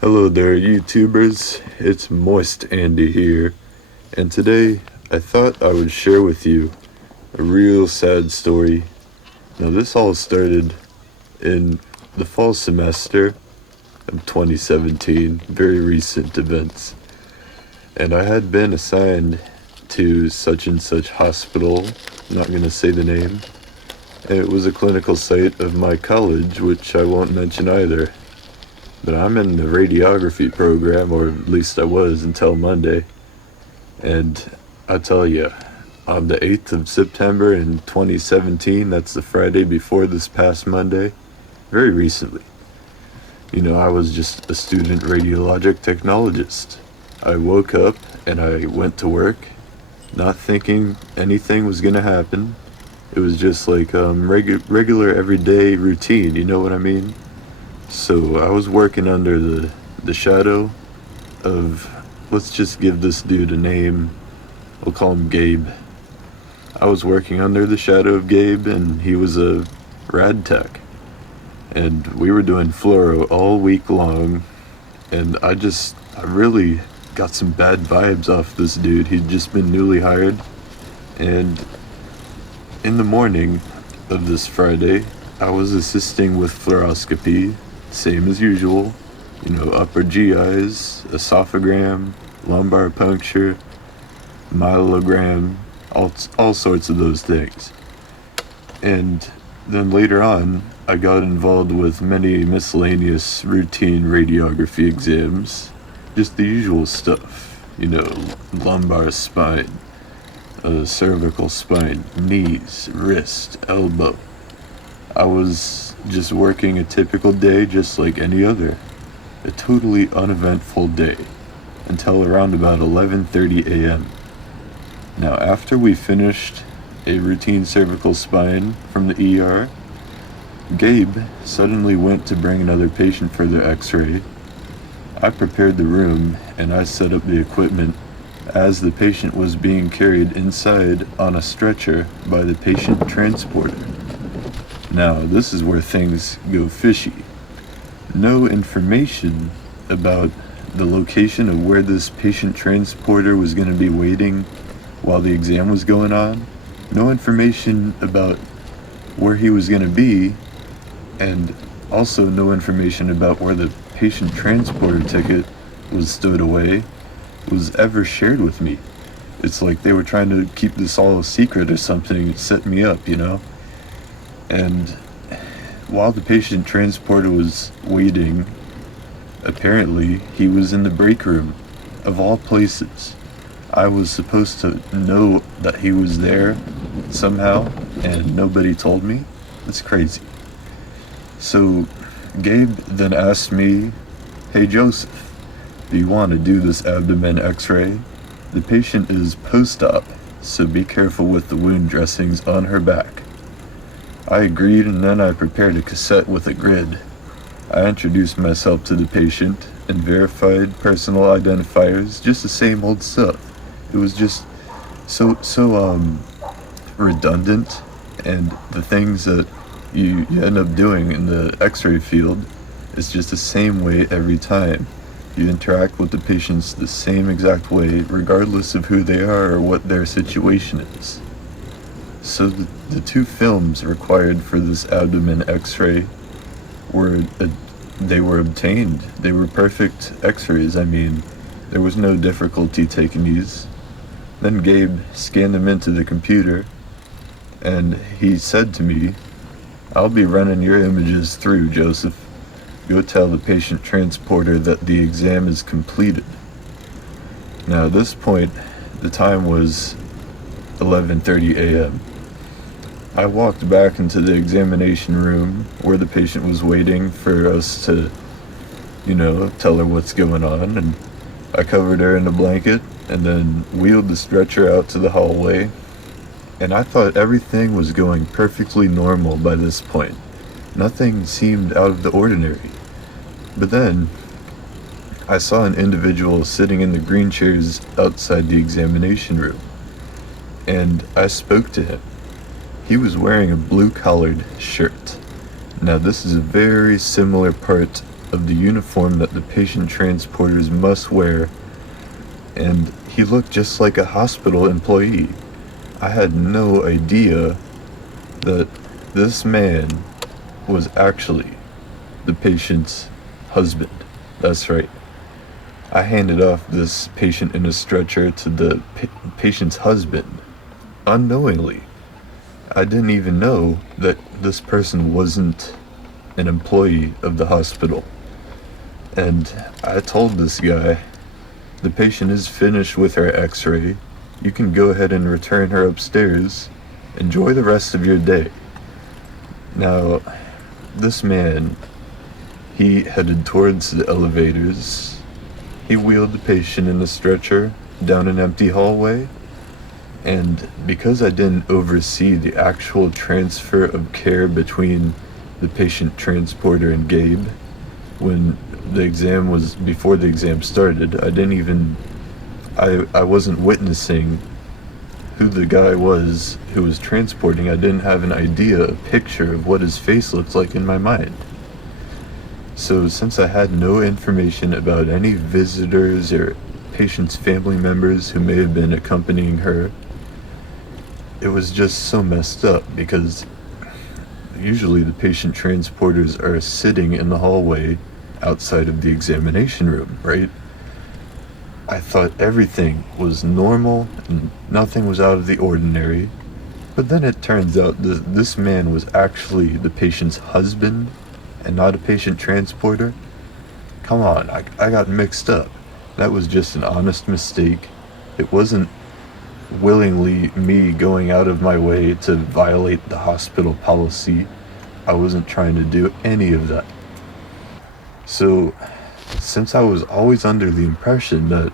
Hello there, YouTubers. It's Moist Andy here, and today I thought I would share with you a real sad story. Now, this all started in the fall semester of 2017, very recent events, and I had been assigned to such and such hospital, I'm not going to say the name, and it was a clinical site of my college, which I won't mention either. But I'm in the radiography program, or at least I was until Monday. And I tell you, on the 8th of September in 2017, that's the Friday before this past Monday, very recently, I was just a student radiologic technologist. I woke up and I went to work, not thinking anything was going to happen. It was just like regular everyday routine, you know what I mean? So I was working under the shadow of, let's just give this dude a name, we'll call him Gabe. I was working under the shadow of Gabe, and he was a rad tech. And we were doing fluoro all week long, and I really got some bad vibes off this dude. He'd just been newly hired, and in the morning of this Friday, I was assisting with fluoroscopy, same as usual, upper GIs, esophagram, lumbar puncture, myelogram, all sorts of those things. And then later on, I got involved with many miscellaneous routine radiography exams, just the usual stuff, lumbar spine, cervical spine, knees, wrist, elbow. I was just working a typical day just like any other. A totally uneventful day until around about 11:30 a.m. Now, after we finished a routine cervical spine from the ER, Gabe suddenly went to bring another patient for their x-ray. I prepared the room and I set up the equipment as the patient was being carried inside on a stretcher by the patient transporter. Now, this is where things go fishy. No information about the location of where this patient transporter was going to be waiting while the exam was going on. No information about where he was going to be, and also no information about where the patient transporter ticket was stowed away was ever shared with me. It's like they were trying to keep this all a secret or something. It set me up, And while the patient transporter was waiting, apparently he was in the break room, of all places. I was supposed to know that he was there somehow, and nobody told me. It's crazy. So Gabe then asked me, "Hey Joseph, do you want to do this abdomen x-ray? The patient is post-op, so be careful with the wound dressings on her back." I agreed, and then I prepared a cassette with a grid. I introduced myself to the patient and verified personal identifiers, just the same old stuff. It was just so redundant, and the things that you end up doing in the x-ray field is just the same way every time. You interact with the patients the same exact way, regardless of who they are or what their situation is. So the two films required for this abdomen x-ray they were obtained. They were perfect x-rays. I mean, there was no difficulty taking these. Then Gabe scanned them into the computer, and he said to me, "I'll be running your images through, Joseph. Go tell the patient transporter that the exam is completed." Now, at this point, the time was 11:30 a.m. I walked back into the examination room where the patient was waiting for us to, tell her what's going on, and I covered her in a blanket and then wheeled the stretcher out to the hallway, and I thought everything was going perfectly normal by this point. Nothing seemed out of the ordinary. But then, I saw an individual sitting in the green chairs outside the examination room, and I spoke to him. He was wearing a blue-collared shirt. Now, this is a very similar part of the uniform that the patient transporters must wear, and he looked just like a hospital employee. I had no idea that this man was actually the patient's husband. That's right. I handed off this patient in a stretcher to the patient's husband, unknowingly. I didn't even know that this person wasn't an employee of the hospital. And I told this guy, the patient is finished with her x-ray. You can go ahead and return her upstairs. Enjoy the rest of your day. Now, this man, he headed towards the elevators. He wheeled the patient in a stretcher down an empty hallway. And because I didn't oversee the actual transfer of care between the patient transporter and Gabe, before the exam started, I wasn't witnessing who the guy was who was transporting. I didn't have an idea, a picture of what his face looked like in my mind. So since I had no information about any visitors or patient's family members who may have been accompanying her, it was just so messed up, because usually the patient transporters are sitting in the hallway outside of the examination room, right? I thought everything was normal and nothing was out of the ordinary, but then it turns out that this man was actually the patient's husband and not a patient transporter. Come on, I got mixed up. That was just an honest mistake. It wasn't willingly me going out of my way to violate the hospital policy. I wasn't trying to do any of that. So, since I was always under the impression that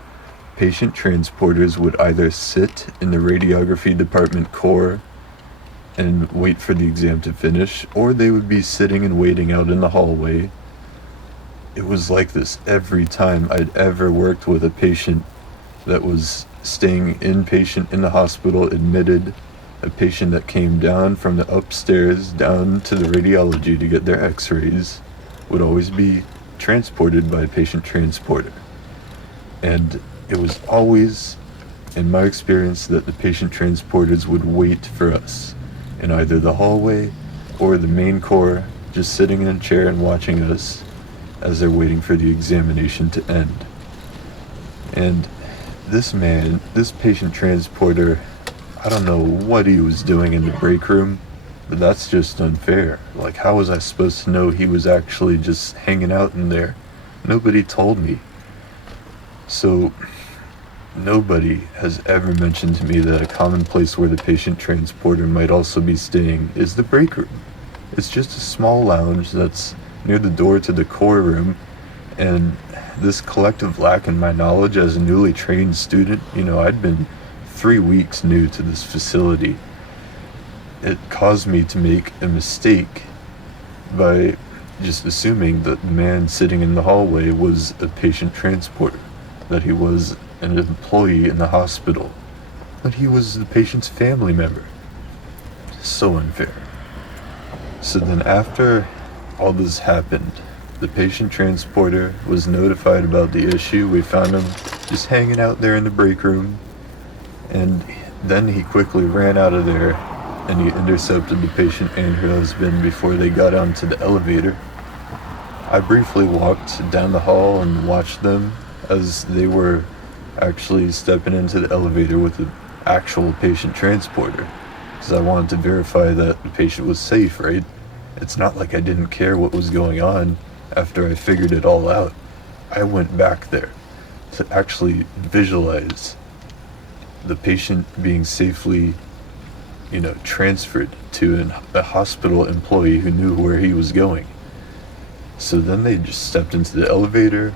patient transporters would either sit in the radiography department core and wait for the exam to finish, or they would be sitting and waiting out in the hallway. It was like this every time I'd ever worked with a patient that was staying inpatient in the hospital, admitted, a patient that came down from the upstairs down to the radiology to get their x-rays, would always be transported by a patient transporter. And it was always, in my experience, that the patient transporters would wait for us in either the hallway or the main core, just sitting in a chair and watching us as they're waiting for the examination to end. And this patient transporter, I don't know what he was doing in the break room, but that's just unfair. Like, how was I supposed to know he was actually just hanging out in there? Nobody told me. So, nobody has ever mentioned to me that a common place where the patient transporter might also be staying is the break room. It's just a small lounge that's near the door to the core room, and this collective lack in my knowledge as a newly trained student, I'd been 3 weeks new to this facility. It caused me to make a mistake by just assuming that the man sitting in the hallway was a patient transporter, that he was an employee in the hospital, that he was the patient's family member. So unfair. So then after all this happened, the patient transporter was notified about the issue. We found him just hanging out there in the break room, and then he quickly ran out of there and he intercepted the patient and her husband before they got onto the elevator. I briefly walked down the hall and watched them as they were actually stepping into the elevator with the actual patient transporter, because I wanted to verify that the patient was safe, right? It's not like I didn't care what was going on after I figured it all out. I went back there to actually visualize the patient being safely, transferred to a hospital employee who knew where he was going. So then they just stepped into the elevator,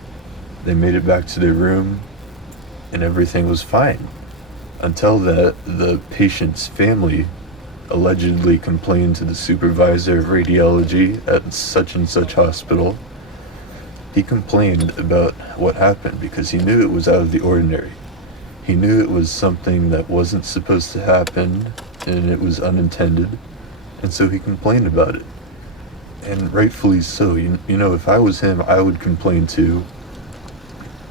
they made it back to their room, and everything was fine. Until the patient's family allegedly complained to the supervisor of radiology at such and such hospital. He complained about what happened because he knew it was out of the ordinary. He knew it was something that wasn't supposed to happen, and it was unintended, and so he complained about it. and rightfully so. You know, if I was him, I would complain too.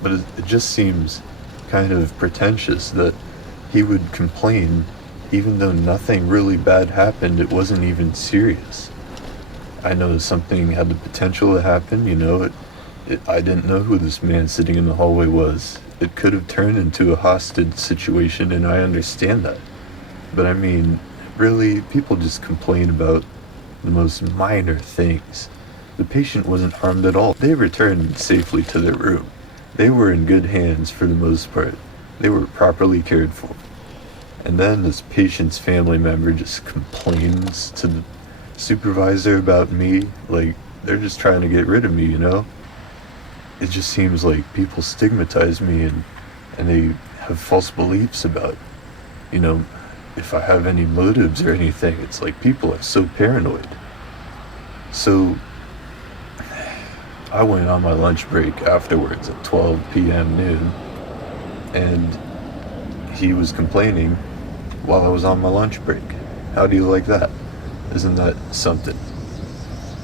But it just seems kind of pretentious that he would complain even though nothing really bad happened. It wasn't even serious. I know something had the potential to happen, you know. I didn't know who this man sitting in the hallway was. It could have turned into a hostage situation, and I understand that. But I mean, really, people just complain about the most minor things. The patient wasn't harmed at all. They returned safely to their room. They were in good hands for the most part. They were properly cared for. And then this patient's family member just complains to the supervisor about me, like they're just trying to get rid of me, you know? It just seems like people stigmatize me and they have false beliefs about, you know, if I have any motives or anything. It's like people are so paranoid. So I went on my lunch break afterwards at 12 p.m. noon, and he was complaining while I was on my lunch break. How do you like that? Isn't that something?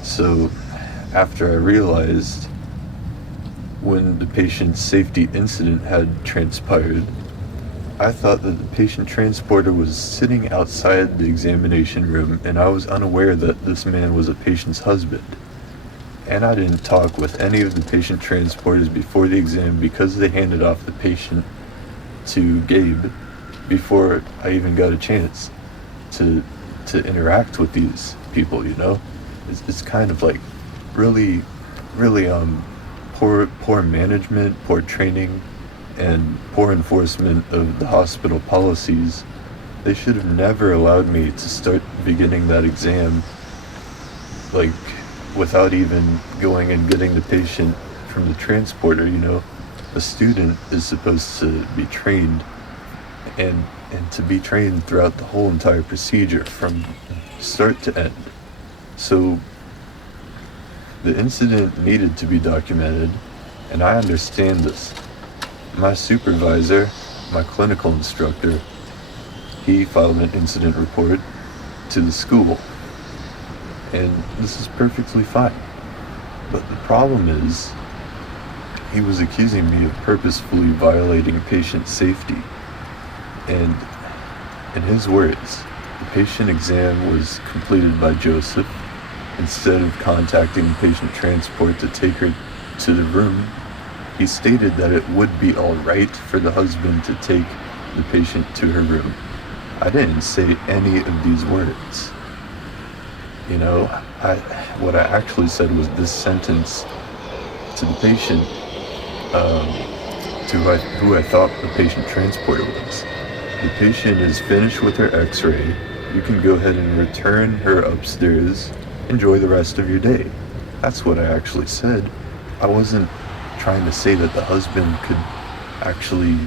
So after I realized when the patient's safety incident had transpired, I thought that the patient transporter was sitting outside the examination room, and I was unaware that this man was a patient's husband. And I didn't talk with any of the patient transporters before the exam because they handed off the patient to Gabe before I even got a chance to interact with these people, you know? It's kind of like really poor management, poor training, and poor enforcement of the hospital policies. They should have never allowed me to start beginning that exam, like, without even going and getting the patient from the transporter, you know. A student is supposed to be trained and to be trained throughout the whole entire procedure from start to end. So the incident needed to be documented, and I understand this. My supervisor, my clinical instructor, he filed an incident report to the school, and this is perfectly fine. But the problem is, he was accusing me of purposefully violating patient safety. And in his words, the patient exam was completed by Joseph. Instead of contacting the patient transport to take her to the room, he stated that it would be all right for the husband to take the patient to her room. I didn't say any of these words. You know, what I actually said was this sentence to the patient, to who I thought the patient transporter was. The patient is finished with her x-ray. You can go ahead and return her upstairs. Enjoy the rest of your day. That's what I actually said. I wasn't trying to say that the husband could actually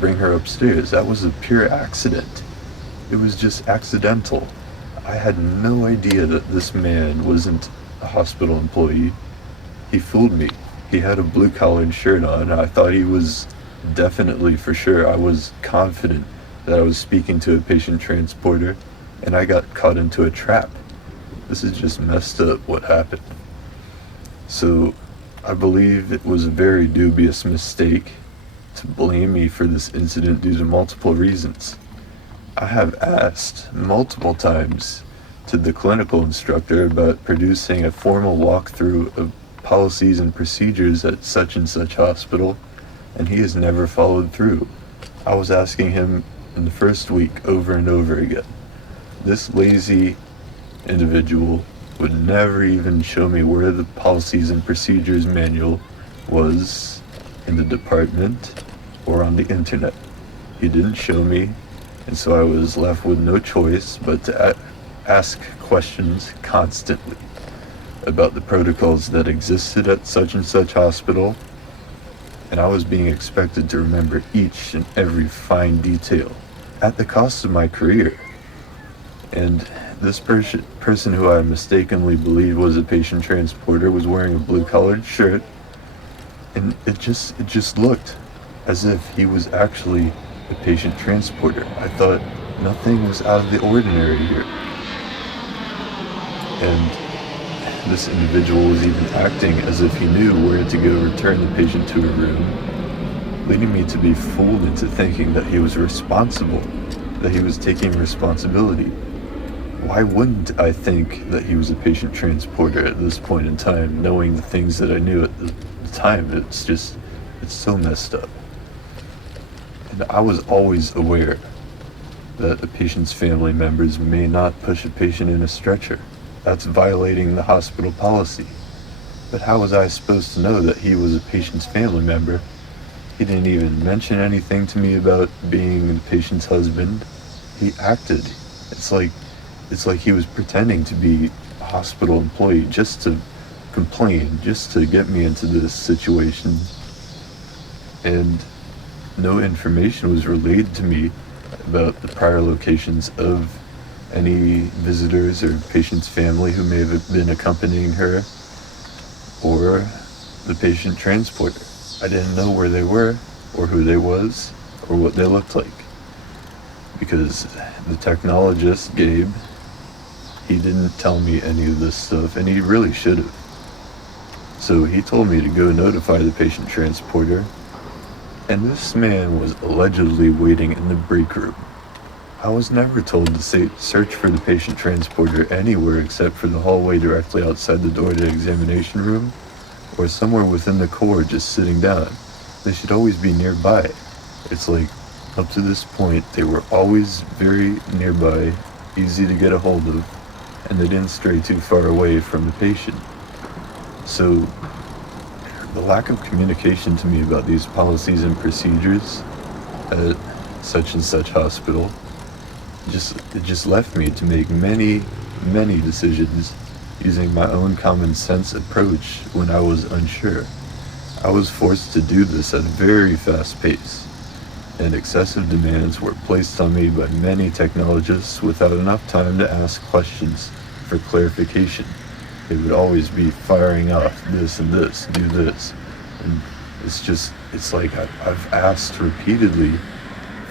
bring her upstairs. That was a pure accident. It was just accidental. I had no idea that this man wasn't a hospital employee. He fooled me. He had a blue-collared shirt on. I thought he was definitely, for sure. I was confident that I was speaking to a patient transporter, and I got caught into a trap. This is just messed up what happened. So I believe it was a very dubious mistake to blame me for this incident due to multiple reasons. I have asked multiple times to the clinical instructor about producing a formal walkthrough of policies and procedures at such and such hospital, and he has never followed through. I was asking him in the first week over and over again. This lazy individual would never even show me where the policies and procedures manual was in the department or on the internet. He didn't show me, and so I was left with no choice but to ask questions constantly about the protocols that existed at such and such hospital, and I was being expected to remember each and every fine detail at the cost of my career. And this person who I mistakenly believed was a patient transporter was wearing a blue-collared shirt, and it just looked as if he was actually a patient transporter. I thought nothing was out of the ordinary here. And This individual was even acting as if he knew where to go return the patient to her room, leading me to be fooled into thinking that he was responsible, that he was taking responsibility. Why wouldn't I think that he was a patient transporter at this point in time, knowing the things that I knew at the time? It's so messed up. And I was always aware that a patient's family members may not push a patient in a stretcher. That's violating the hospital policy. But how was I supposed to know that he was a patient's family member? He didn't even mention anything to me about being the patient's husband. He acted. It's like he was pretending to be a hospital employee just to complain, just to get me into this situation. And no information was relayed to me about the prior locations of any visitors or patient's family who may have been accompanying her, or the patient transporter. I didn't know where they were, or who they was, or what they looked like. Because the technologist, Gabe, he didn't tell me any of this stuff, and he really should have. So he told me to go notify the patient transporter, and this man was allegedly waiting in the break room. I was never told to search for the patient transporter anywhere except for the hallway directly outside the door to the examination room, or somewhere within the core just sitting down. They should always be nearby. It's like, up to this point, they were always very nearby, easy to get a hold of, and they didn't stray too far away from the patient. So, the lack of communication to me about these policies and procedures at such and such hospital just left me to make many decisions using my own common sense approach when I was unsure. I was forced to do this at a very fast pace, and excessive demands were placed on me by many technologists without enough time to ask questions for clarification. They would always be firing off this and this, do this, and it's like I've asked repeatedly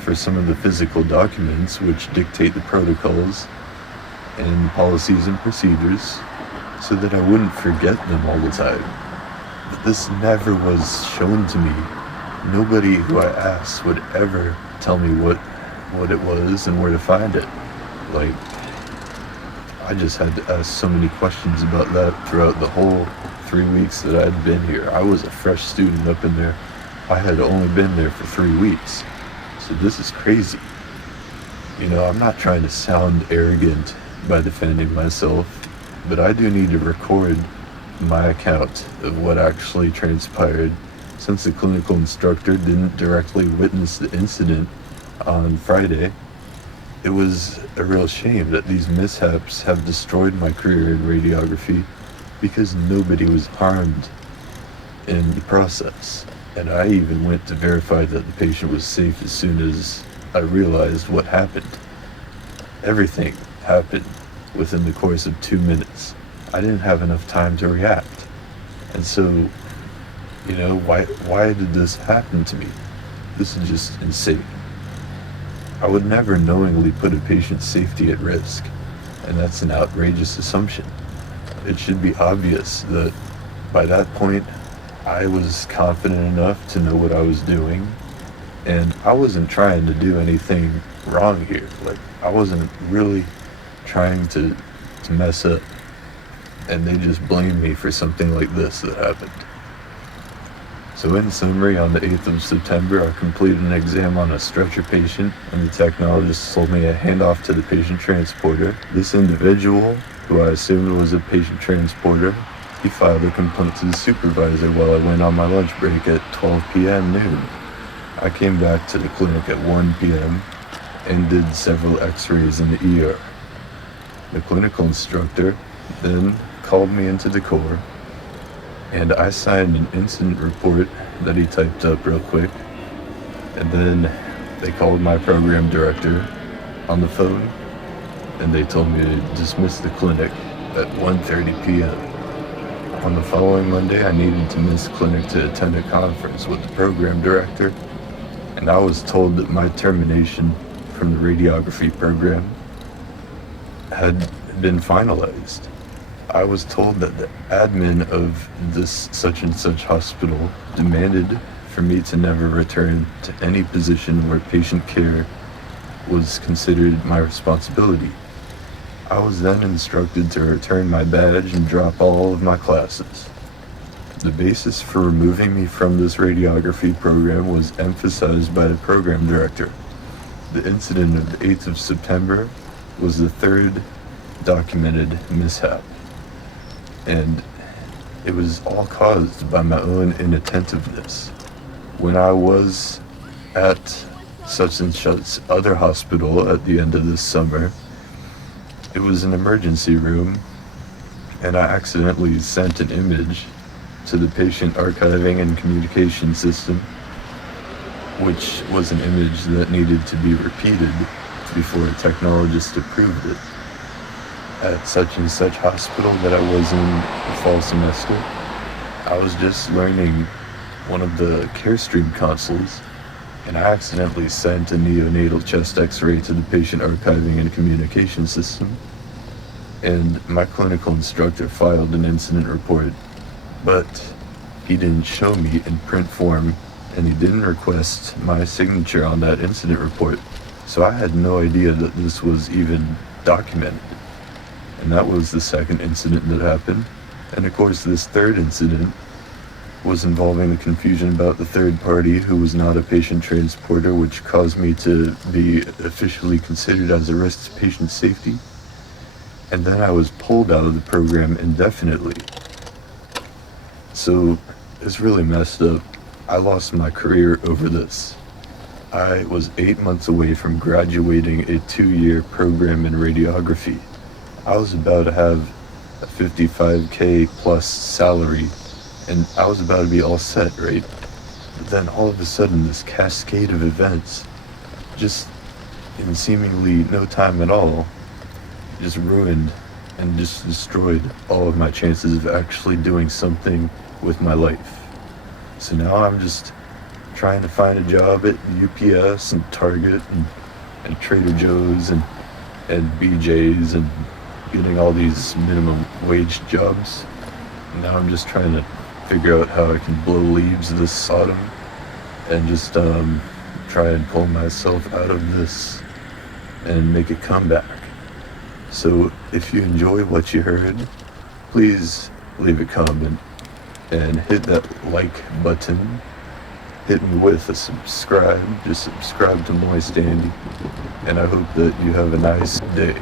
for some of the physical documents which dictate the protocols and policies and procedures so that I wouldn't forget them all the time. But this never was shown to me. Nobody who I asked would ever tell me what it was and where to find it. Like, I just had to ask so many questions about that throughout the whole 3 weeks that I'd been here. I was a fresh student up in there. I had only been there for 3 weeks. So this is crazy. You know, I'm not trying to sound arrogant by defending myself, but I do need to record my account of what actually transpired, since the clinical instructor didn't directly witness the incident on Friday. It was a real shame that these mishaps have destroyed my career in radiography because nobody was harmed in the process. And I even went to verify that the patient was safe as soon as I realized what happened. Everything happened within the course of 2 minutes. I didn't have enough time to react. And so, you know, why did this happen to me? This is just insane. I would never knowingly put a patient's safety at risk, and that's an outrageous assumption. It should be obvious that by that point, I was confident enough to know what I was doing, and I wasn't trying to do anything wrong here. Like, I wasn't really trying to mess up, and they just blamed me for something like this that happened. So in summary, on the 8th of September, I completed an exam on a stretcher patient, and the technologist told me a handoff to the patient transporter. This individual, who I assumed was a patient transporter, he filed a complaint to the supervisor while I went on my lunch break at 12 p.m. noon. I came back to the clinic at 1 p.m. and did several x-rays in the ER. The clinical instructor then called me into the core, and I signed an incident report that he typed up real quick, and then they called my program director on the phone, and they told me to dismiss the clinic at 1:30 p.m. On the following Monday, I needed to miss clinic to attend a conference with the program director, and I was told that my termination from the radiography program had been finalized. I was told that the admin of this such and such hospital demanded for me to never return to any position where patient care was considered my responsibility. I was then instructed to return my badge and drop all of my classes. The basis for removing me from this radiography program was emphasized by the program director. The incident of the 8th of September was the third documented mishap, and it was all caused by my own inattentiveness. When I was at such and such other hospital at the end of this summer, it was an emergency room, and I accidentally sent an image to the patient archiving and communication system, which was an image that needed to be repeated before a technologist approved it. At such and such hospital that I was in the fall semester, I was just learning one of the CareStream consoles, and I accidentally sent a neonatal chest x-ray to the patient archiving and communication system, and my clinical instructor filed an incident report, but he didn't show me in print form, and he didn't request my signature on that incident report, so I had no idea that this was even documented. And that was the second incident that happened. And of course, this third incident was involving the confusion about the third party who was not a patient transporter, which caused me to be officially considered as a risk to patient safety. And then I was pulled out of the program indefinitely. So it's really messed up. I lost my career over this. I was 8 months away from graduating a 2-year program in radiography. I was about to have a $55K plus salary, and I was about to be all set, right? But then all of a sudden, this cascade of events, just in seemingly no time at all, just ruined and just destroyed all of my chances of actually doing something with my life. So now I'm just trying to find a job at UPS and Target and Trader Joe's and BJ's and getting all these minimum wage jobs. Now I'm just trying to figure out how I can blow leaves this autumn and just try and pull myself out of this and make a comeback. So if you enjoy what you heard, please leave a comment and hit that like button. Hit me with a subscribe. Just subscribe to Moist Andy, and I hope that you have a nice day.